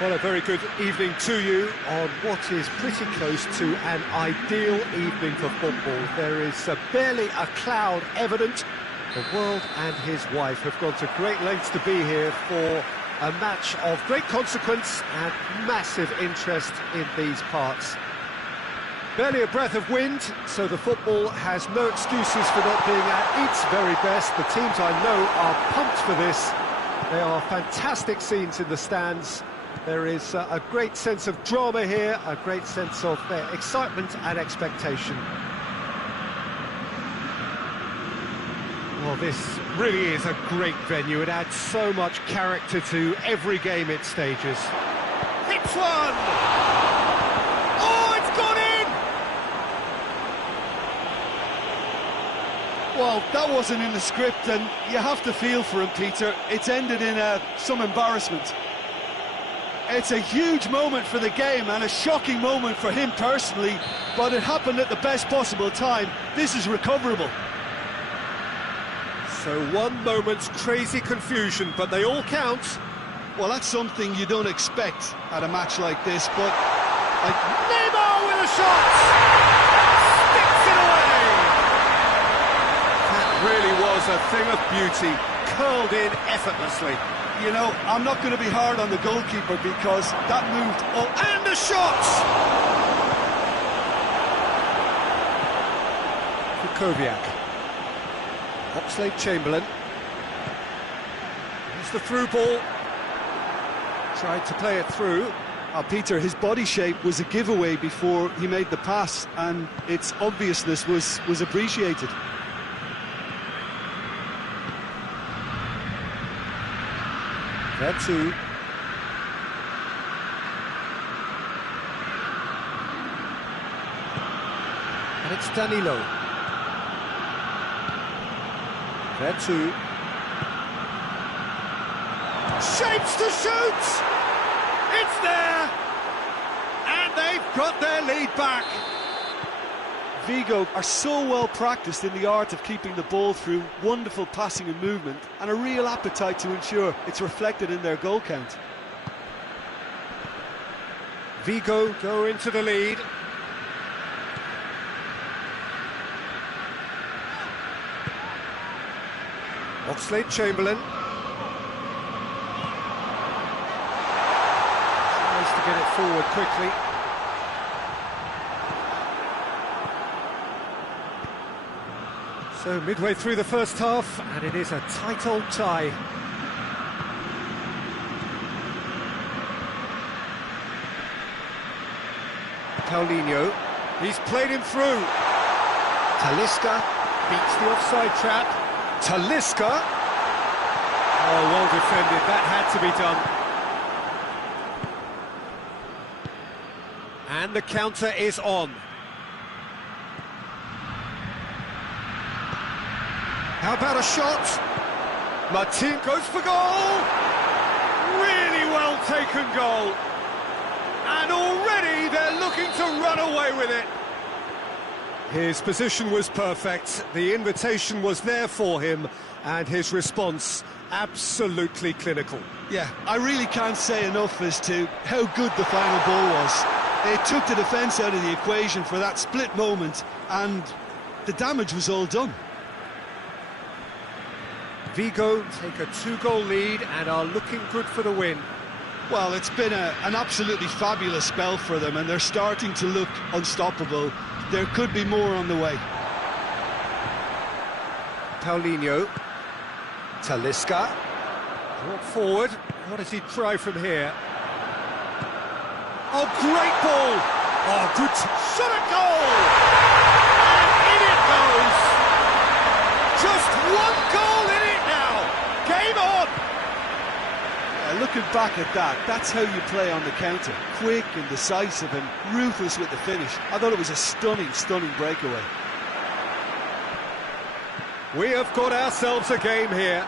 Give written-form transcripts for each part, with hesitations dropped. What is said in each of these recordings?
Well, a very good evening to you on what is pretty close to an ideal evening for football. There is barely a cloud evident. The world and his wife have gone to great lengths to be here for a match of great consequence and massive interest in these parts. Barely a breath of wind, so the football has no excuses for not being at its very best. The teams I know are pumped for this. They are fantastic scenes in the stands. There is a great sense of drama here, a great sense of excitement and expectation. Well, this really is a great venue. It adds so much character to every game it stages. Hits one! Oh, it's gone in! Well, that wasn't in the script, and you have to feel for him, Peter. It's ended in some embarrassment. It's a huge moment for the game and a shocking moment for him personally, but it happened at the best possible time. This is recoverable. So one moment's crazy confusion, but they all count. Well, that's something you don't expect at a match like this, but... Neymar with a shot! Sticks it away! That really was a thing of beauty, curled in effortlessly. You know, I'm not going to be hard on the goalkeeper because that moved... Oh, and a shot! Kukoviak. Oxlade-Chamberlain. Here's the through ball. Tried to play it through. Peter, his body shape was a giveaway before he made the pass, and its obviousness was appreciated. There too. And it's Danilo. There too. Shapes to shoot! It's there! And they've got their lead back. Vigo are so well practiced in the art of keeping the ball through wonderful passing and movement, and a real appetite to ensure it's reflected in their goal count. Vigo go into the lead. Oxlade-Chamberlain tries to get it forward quickly. So midway through the first half, and it is a tight old tie. Paulinho, he's played him through. Talisca beats the offside trap. Talisca! Oh, well defended, that had to be done. And the counter is on. How about a shot? Martin goes for goal! Really well taken goal. And already they're looking to run away with it. His position was perfect, the invitation was there for him, and his response absolutely clinical. Yeah, I really can't say enough as to how good the final ball was. It took the defence out of the equation for that split moment, and the damage was all done. Vigo take a 2-goal lead and are looking good for the win. Well, it's been an absolutely fabulous spell for them, and they're starting to look unstoppable. There could be more on the way. Paulinho. Talisca. Brought forward. What does he try from here? Oh, great ball! Oh, good shot at goal! And in it goes! Just one goal in it now! Game on! Looking back at that, that's how you play on the counter. Quick and decisive and ruthless with the finish. I thought it was a stunning, stunning breakaway. We have got ourselves a game here.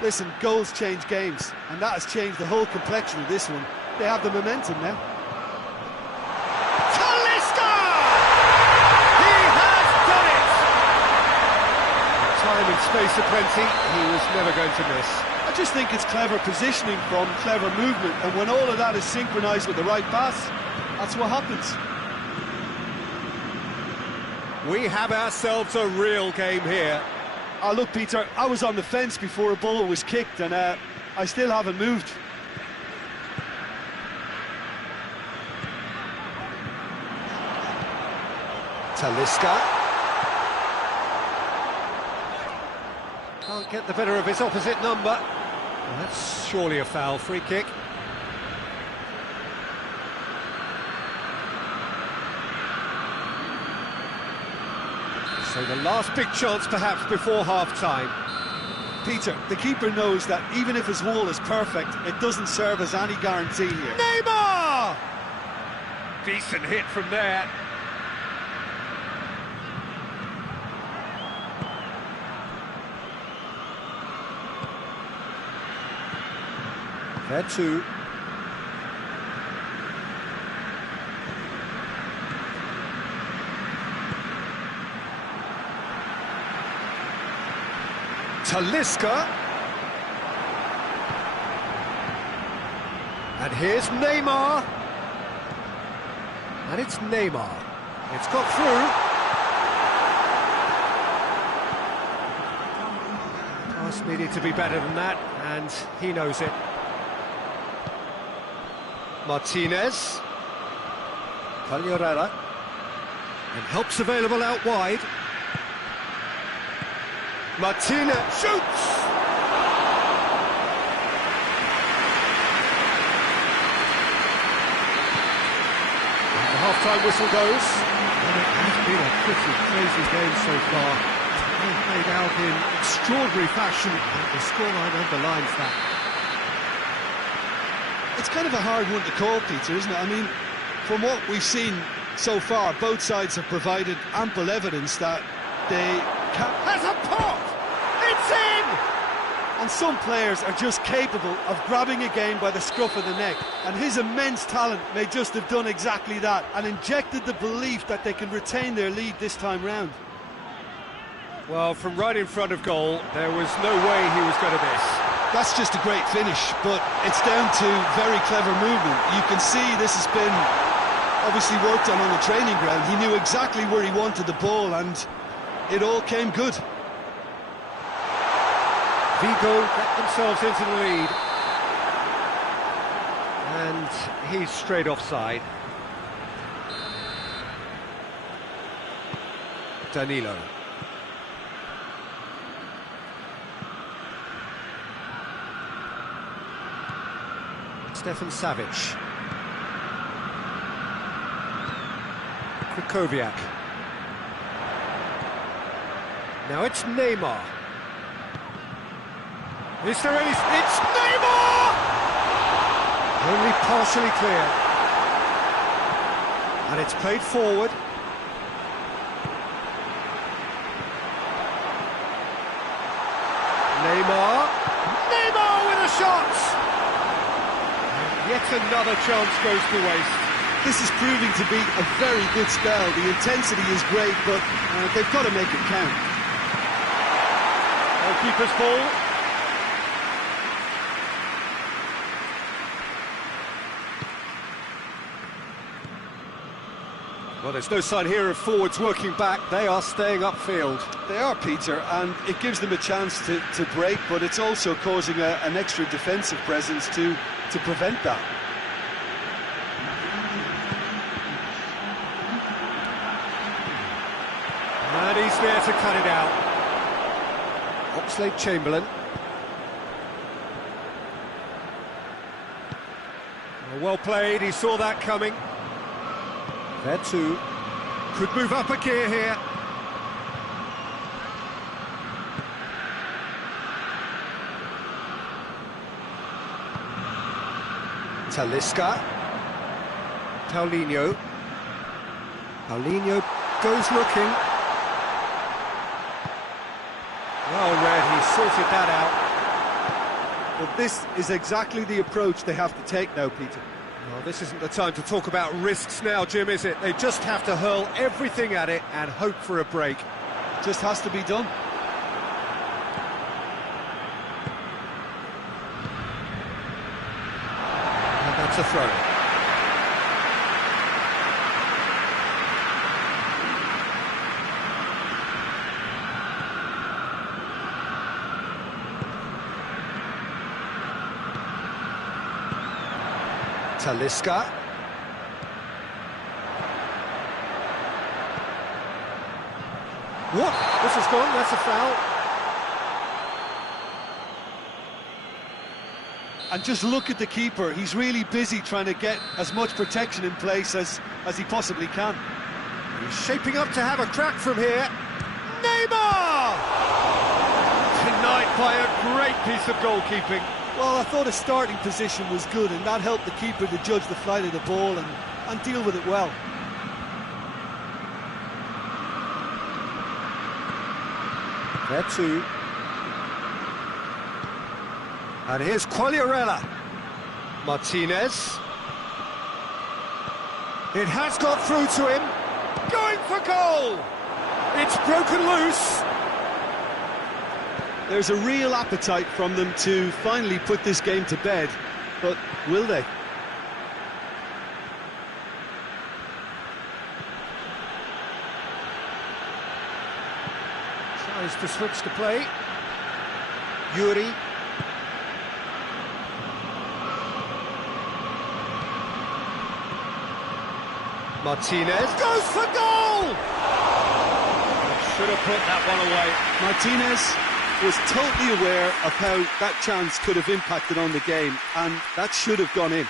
Listen, goals change games, and that has changed the whole complexion of this one. They have the momentum now. Talisca! He has done it! Time and space aplenty, he was never going to miss. just think it's clever positioning from clever movement, and when all of that is synchronised with the right pass, that's what happens. We have ourselves a real game here. Oh, look, Peter, I was on the fence before a ball was kicked, and I still haven't moved. Talisca. Can't get the better of his opposite number. Well, that's surely a foul. Free kick. So the last big chance perhaps before half-time. Peter, the keeper knows that even if his wall is perfect, it doesn't serve as any guarantee here. Neymar! Decent hit from there. There too. Talisca. And here's Neymar. And it's Neymar. It's got through. Pass needed to be better than that, and he knows it. Martinez. Palliorella. And help's available out wide. Martinez shoots! And the half-time whistle goes. And it has been a pretty crazy game so far. They've played out in extraordinary fashion, and the scoreline underlines that. It's kind of a hard one to call, Peter, isn't it? I mean, from what we've seen so far, both sides have provided ample evidence that they can... Has a pot! It's in! And some players are just capable of grabbing a game by the scruff of the neck, and his immense talent may just have done exactly that and injected the belief that they can retain their lead this time round. Well, from right in front of goal, there was no way he was going to miss. That's just a great finish, but it's down to very clever movement. You can see this has been obviously worked on the training ground. He knew exactly where he wanted the ball, and it all came good. Vigo get themselves into the lead. And he's straight offside. Danilo. Stefan Savic. Krychowiak. Now it's Neymar. Is there any... It's Neymar! Only partially clear. And it's played forward. Neymar. Neymar with a shot! And yet another chance goes to waste. This is proving to be a very good spell. The intensity is great, but they've got to make it count. Goalkeeper's ball. Well, there's no sign here of forwards working back. They are staying upfield. They are, Peter, and it gives them a chance to break, but it's also causing an extra defensive presence to prevent that. And he's there to cut it out. Oxlade-Chamberlain. Well played, he saw that coming. There too. Could move up a gear here. Talisca. Paulinho. Paulinho goes looking. Well read, he sorted that out. Well, this is exactly the approach they have to take now, Peter. Well, this isn't the time to talk about risks now, Jim, is it? They just have to hurl everything at it and hope for a break. Just has to be done. throw. Talisca. What? This is gone, that's a foul. And just look at the keeper. He's really busy trying to get as much protection in place as he possibly can. He's shaping up to have a crack from here. Neymar! Denied by a great piece of goalkeeping. Well, I thought his starting position was good, and that helped the keeper to judge the flight of the ball and deal with it well. There too. And here's Quagliarella. Martinez. It has got through to him. Going for goal! It's broken loose. There's a real appetite from them to finally put this game to bed, but will they? Tries to switch the play. Yuri. Martinez goes for goal! Should have put that one away. Martinez was totally aware of how that chance could have impacted on the game, and that should have gone in.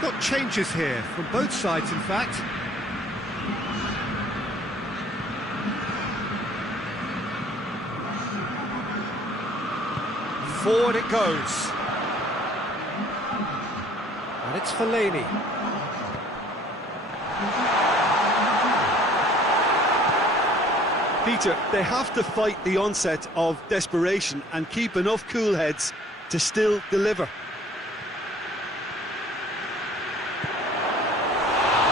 Got changes here from both sides, in fact. Forward it goes. And it's Fellaini. Peter, they have to fight the onset of desperation and keep enough cool heads to still deliver.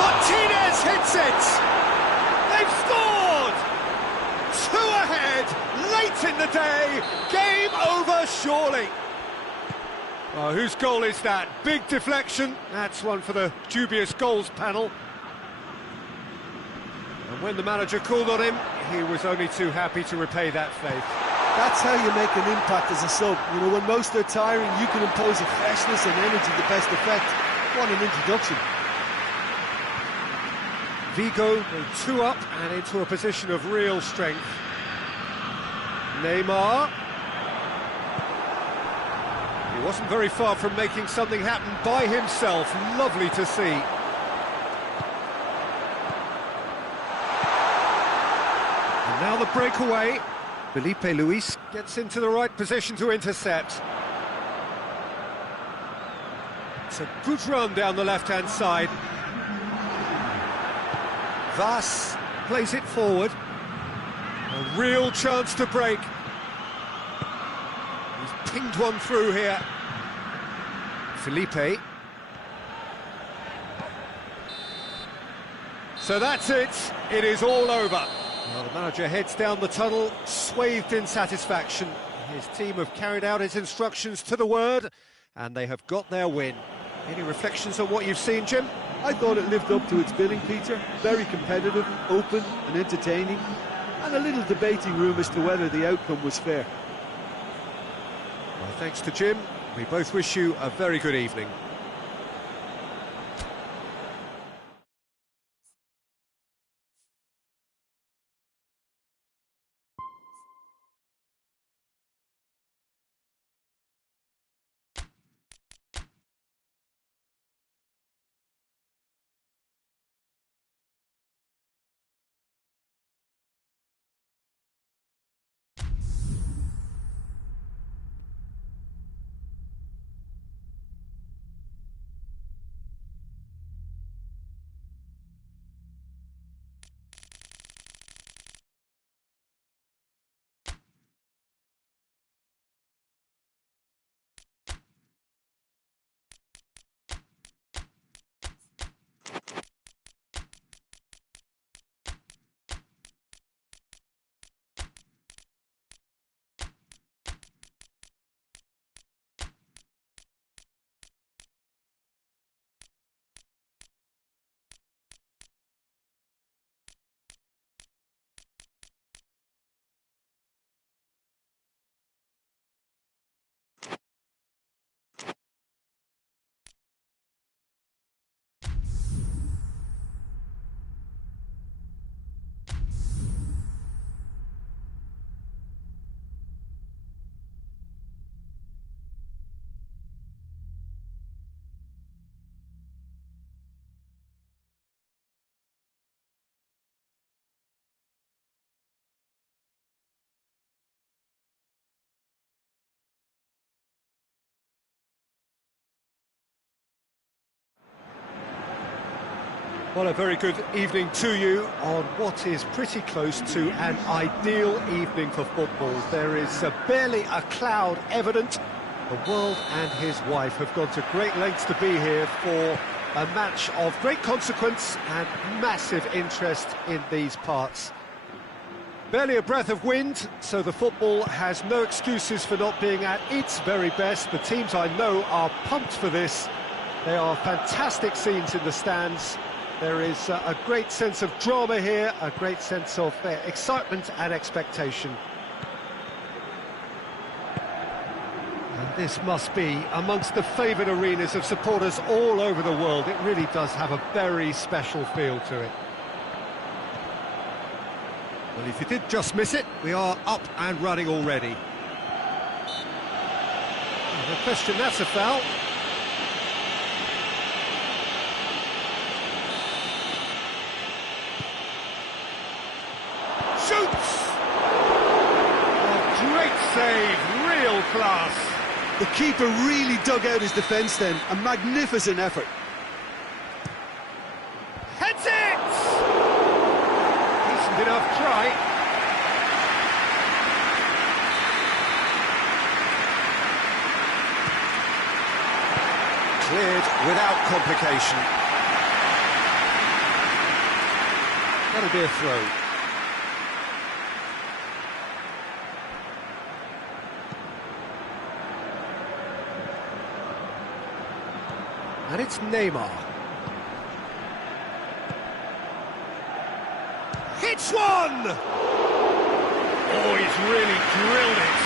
Martinez hits it! They've scored! 2 ahead, late in the day, game over surely. Oh, whose goal is that? Big deflection. That's one for the dubious goals panel. And when the manager called on him, he was only too happy to repay that faith. That's how you make an impact as a sub. You know, when most are tiring, you can impose a freshness and energy to best effect. What an introduction. Vigo go 2 up and into a position of real strength. Neymar. He wasn't very far from making something happen by himself. Lovely to see. And now the breakaway. Felipe Luis gets into the right position to intercept. It's a good run down the left-hand side. Vas plays it forward. A real chance to break. He's pinged one through here. Felipe. So that's it. It is all over. Well, the manager heads down the tunnel, swathed in satisfaction. His team have carried out his instructions to the word, and they have got their win. Any reflections on what you've seen, Jim? I thought it lived up to its billing, Peter. Very competitive, open and entertaining, and a little debating room as to whether the outcome was fair. Well, thanks to Jim. We both wish you a very good evening. Well, a very good evening to you on what is pretty close to an ideal evening for football. There is barely a cloud evident. The world and his wife have gone to great lengths to be here for a match of great consequence and massive interest in these parts. Barely a breath of wind, so the football has no excuses for not being at its very best. The teams I know are pumped for this. They are fantastic scenes in the stands. There is a great sense of drama here, a great sense of excitement and expectation. And this must be amongst the favoured arenas of supporters all over the world. It really does have a very special feel to it. Well, if you did just miss it, we are up and running already. No question, that's a foul. Shoots! Oh, great save, real class. The keeper really dug out his defence then, a magnificent effort. Heads it! Decent enough try. Cleared without complication. That'll be a throw. And it's Neymar. Hits one! Oh, he's really drilled it.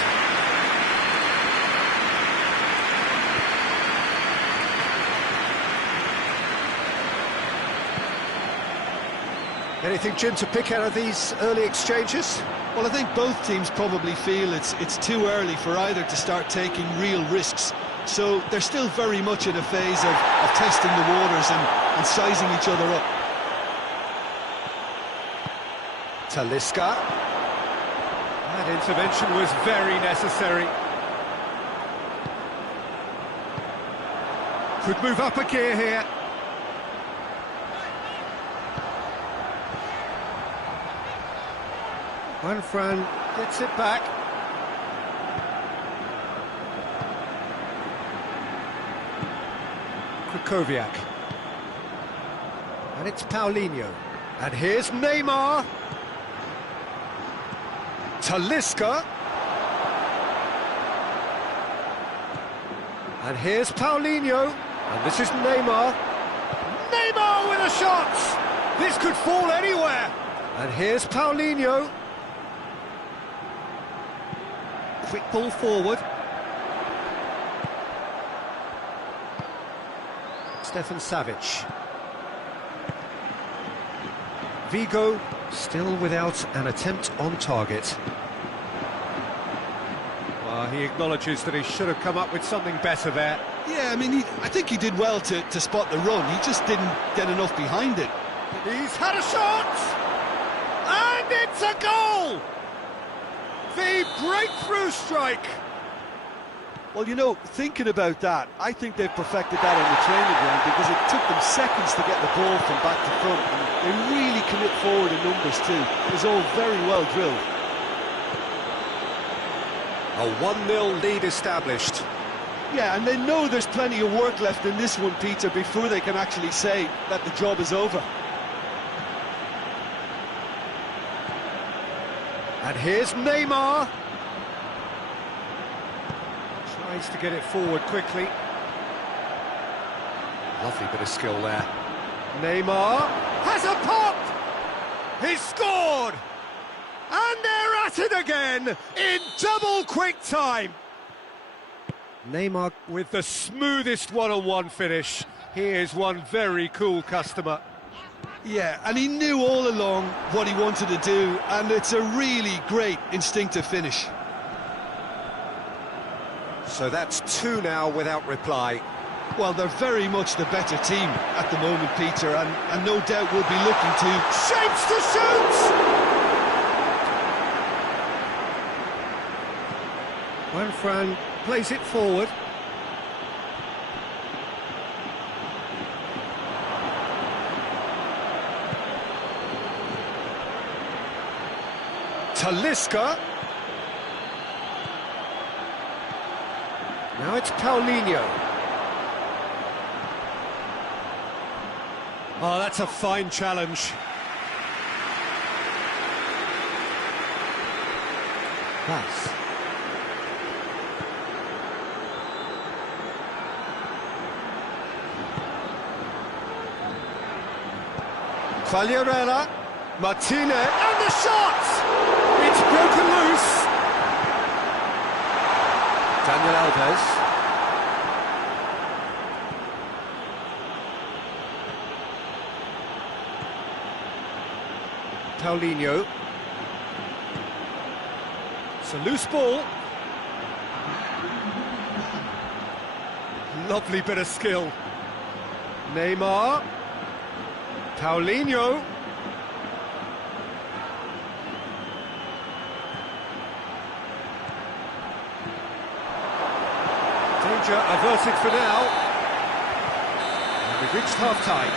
Anything, Jim, to pick out of these early exchanges? Well, I think both teams probably feel it's too early for either to start taking real risks. So they're still very much in a phase of testing the waters and sizing each other up. Talisca. That intervention was very necessary. Could move up a gear here. Juanfran gets it back. Krychowiak. And it's Paulinho. And here's Neymar. Talisca. And here's Paulinho. And this is Neymar. Neymar with a shot! This could fall anywhere. And here's Paulinho. Quick ball forward. Stefan Savic. Vigo still without an attempt on target. Well, he acknowledges that he should have come up with something better there. Yeah, I mean, I think he did well to spot the run. He just didn't get enough behind it. He's had a shot! And it's a goal! The breakthrough strike! Well, you know, thinking about that, I think they've perfected that on the training ground because it took them seconds to get the ball from back to front, and they really commit forward in numbers too. It was all very well drilled. A 1-0 lead established. Yeah, and they know there's plenty of work left in this one, Peter, before they can actually say that the job is over. And here's Neymar. Tries to get it forward quickly. Lovely bit of skill there. Neymar has a pop! He's scored! And they're at it again in double quick time. Neymar with the smoothest one-on-one finish. He is one very cool customer. Yeah, and he knew all along what he wanted to do, and it's a really great instinctive finish. So that's 2 now without reply. Well, they're very much the better team at the moment, Peter, and no doubt will be looking to... Shapes to shoot! Juanfran plays it forward. Talisca. Now it's Paulinho. Oh, that's a fine challenge. Pass. Quagliarella, Martinez, and the shot! It's broken loose. Daniel Alves. Paulinho. It's a loose ball. Lovely bit of skill. Neymar. Paulinho. Danger averted for now. And we've reached half-time.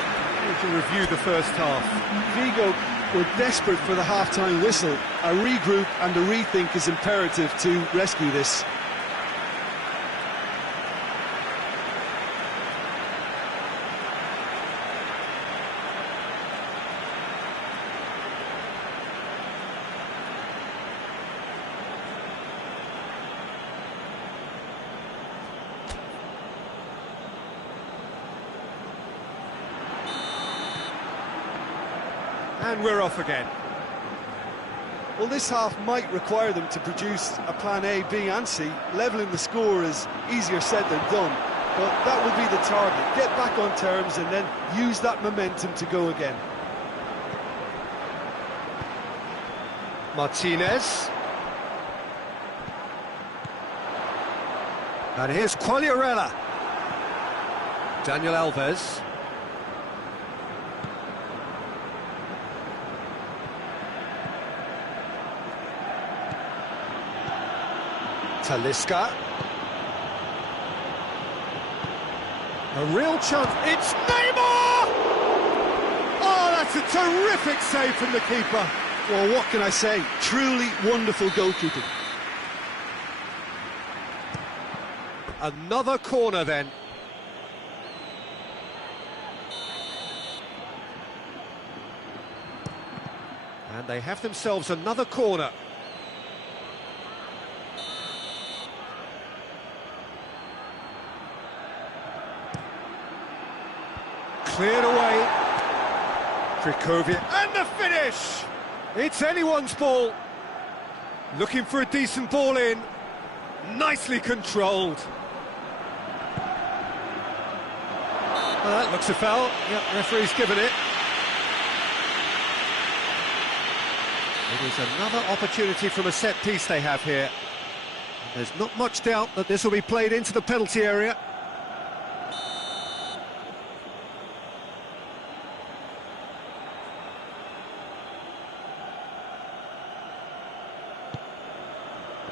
We can review the first half. Vigo were desperate for the half-time whistle. A regroup and a rethink is imperative to rescue this. And we're off again. Well, this half might require them to produce a plan A, B and C. Levelling the score is easier said than done, but that will be the target. Get back on terms and then use that momentum to go again. Martinez. And here's Quagliarella. Daniel Alves. Talisca. A real chance. It's Neymar! Oh, that's a terrific save from the keeper. Well, what can I say? Truly wonderful goalkeeping. Another corner then. And they have themselves another corner. Cleared away. Krikovic, and the finish! It's anyone's ball. Looking for a decent ball in. Nicely controlled. Well, that looks a foul. Yep, referee's given it. It is another opportunity from a set piece they have here. There's not much doubt that this will be played into the penalty area.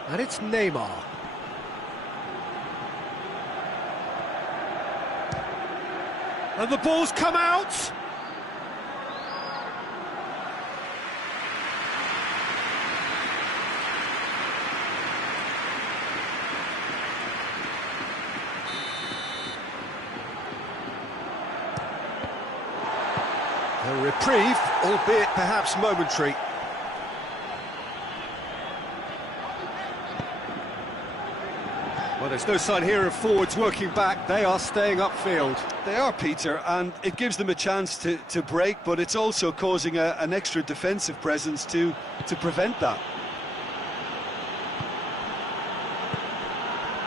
And it's Neymar. And the ball's come out. A reprieve, albeit perhaps momentary. Well, there's no sign here of forwards working back. They are staying upfield. They are, Peter, and it gives them a chance to break, but it's also causing an extra defensive presence to prevent that.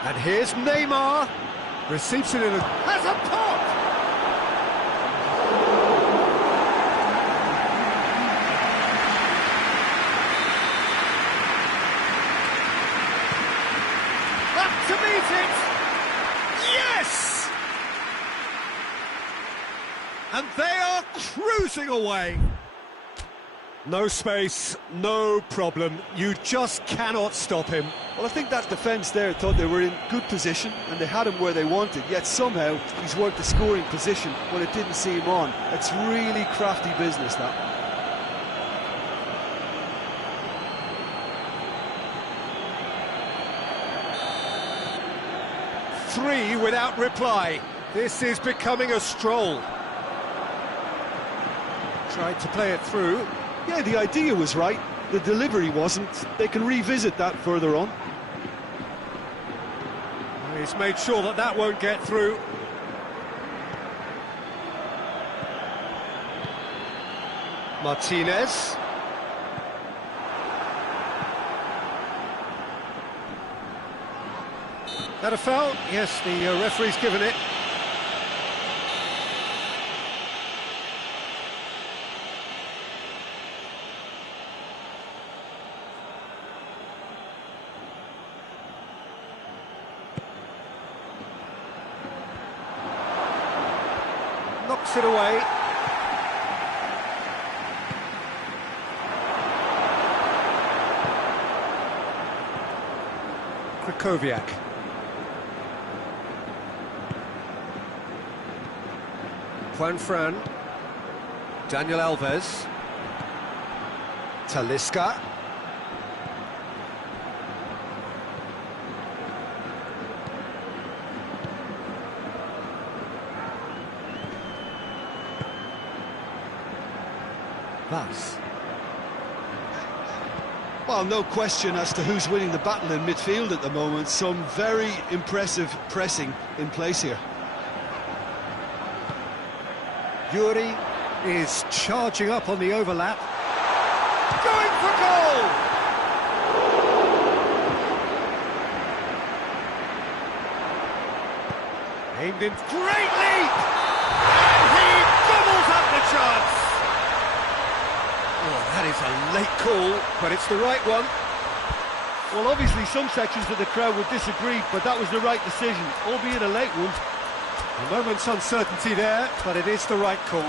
And here's Neymar. Receives it in a... has a pop! To meet it! Yes! And they are cruising away. No space, no problem. You just cannot stop him. Well, I think that defence there thought they were in good position and they had him where they wanted, yet somehow he's worked the scoring position when it didn't see him on. It's really crafty business, that. 3 without reply. This is becoming a stroll. Tried to play it through. Yeah, the idea was right, the delivery wasn't. They can revisit that further on. He's made sure that that won't get through. Martinez. That a foul? Yes, the referee's given it. Knocks it away. Krychowiak. Juan Fran. Daniel Alves. Talisca. Vas. Well, no question as to who's winning the battle in midfield at the moment. Some very impressive pressing in place here. Yuri is charging up on the overlap. Going for goal! Aimed in, great leap! And he gobbles up the chance! Oh, that is a late call, but it's the right one. Well, obviously some sections of the crowd would disagree, but that was the right decision, albeit a late one. A moment's uncertainty there, but it is the right call.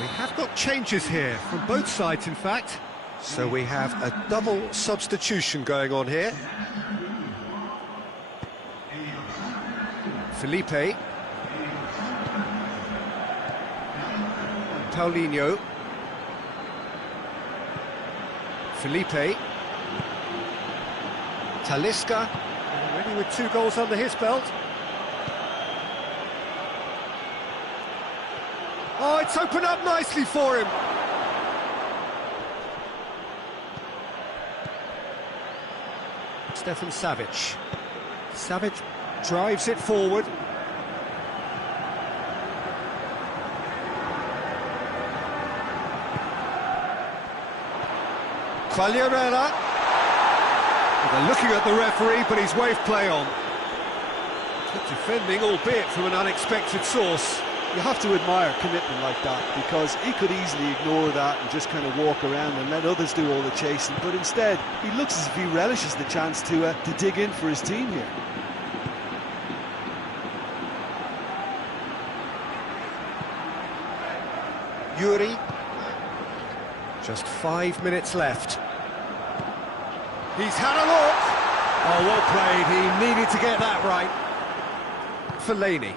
We have got changes here, from both sides in fact. So we have a double substitution going on here. Felipe. Paulinho. Felipe. Talisca. Already with 2 goals under his belt. Oh, it's opened up nicely for him. Stefan Savic. Savic drives it forward. Quagliarella. They're looking at the referee, but he's waved play on. Good defending, albeit from an unexpected source. You have to admire commitment like that, because he could easily ignore that and just kind of walk around and let others do all the chasing, but instead he looks as if he relishes the chance to dig in for his team here. Yuri. Just 5 minutes left. He's had a look. Oh, well played. He needed to get that right. Fellaini.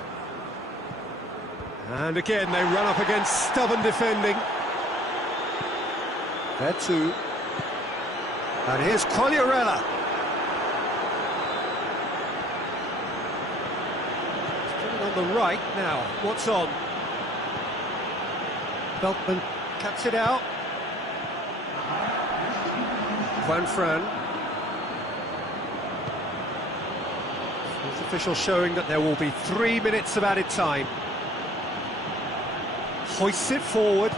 And again, they run up against stubborn defending. There too. And here's Quagliarella. He's on the right now. What's on? Beltman cuts it out. Juan Fran. Fourth official showing that there will be 3 minutes of added time. Hoists it forward.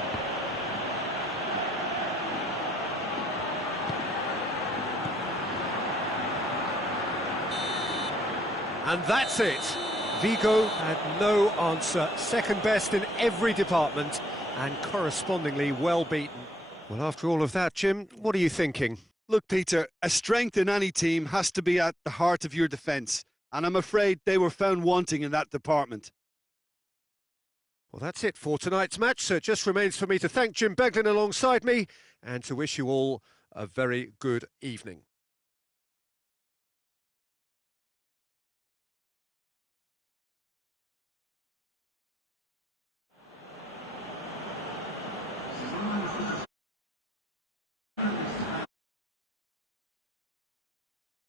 And that's it. Vigo had no answer. Second best in every department and correspondingly well beaten. Well, after all of that, Jim, what are you thinking? Look, Peter, a strength in any team has to be at the heart of your defence, and I'm afraid they were found wanting in that department. Well, that's it for tonight's match, so it just remains for me to thank Jim Beglin alongside me and to wish you all a very good evening.